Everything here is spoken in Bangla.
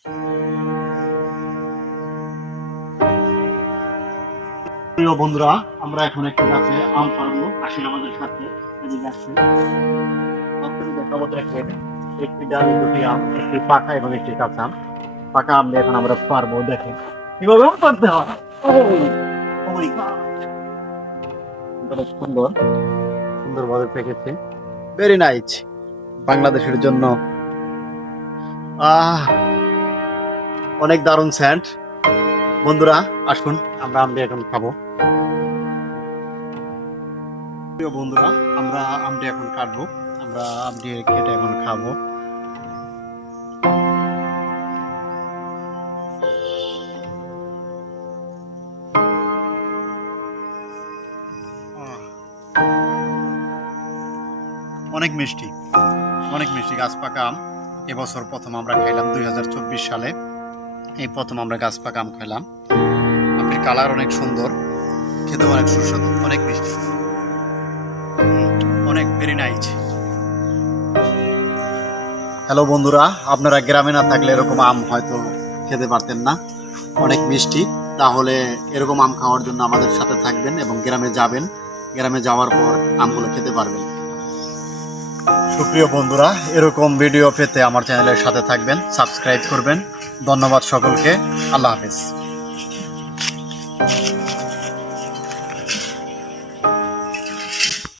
প্রিয় বন্ধুরা, আমরা এখন একটি গাছে আম পাড়বো। আসেন আমাদের সাথে। এদিকে আসেন। আপনাদের দেখাবো দেখেন, একটি ডালে দুটি আম, একটি পাকা এবং একটি কাঁচা আম। পাকা আম দিয়ে এখন আমরা পারবো। দেখেন কিভাবে আম পারতে হয়। Oh my God! অনেক সুন্দর, সুন্দরভাবে পেকেছে। Very nice. বাংলাদেশের জন্য আহ অনেক দারুণ স্যান্ড। বন্ধুরা আসুন, আমরা আম দিয়ে এখন খাবো। প্রিয় বন্ধুরা, আমরা আমটি এখন কাটবো। আমরা আমটি কেটে এখন খাবো। অনেক মিষ্টি, অনেক মিষ্টি। গাছ পাকা আম এবছর প্রথম আমরা খাইলাম 2024 সালে। এই প্রথম আমরা গাছ পাকা আম খাইলাম। আমটির কালার অনেক সুন্দর, খেতে অনেক সুস্বাদু, অনেক মিষ্টি, অনেক ভেরি নাইস। হ্যালো বন্ধুরা, আপনারা গ্রামে না থাকলে এরকম আম হয়তো খেতে পারতেন না। অনেক মিষ্টি। তাহলে এরকম আম খাওয়ার জন্য আমাদের সাথে থাকবেন এবং গ্রামে যাবেন। গ্রামে যাওয়ার পর আমগুলো খেতে পারবেন। সুপ্রিয় বন্ধুরা, এরকম ভিডিও পেতে আমার চ্যানেলের সাথে থাকবেন, সাবস্ক্রাইব করবেন। ধন্যবাদ সকলকে। আল্লাহ হাফেজ।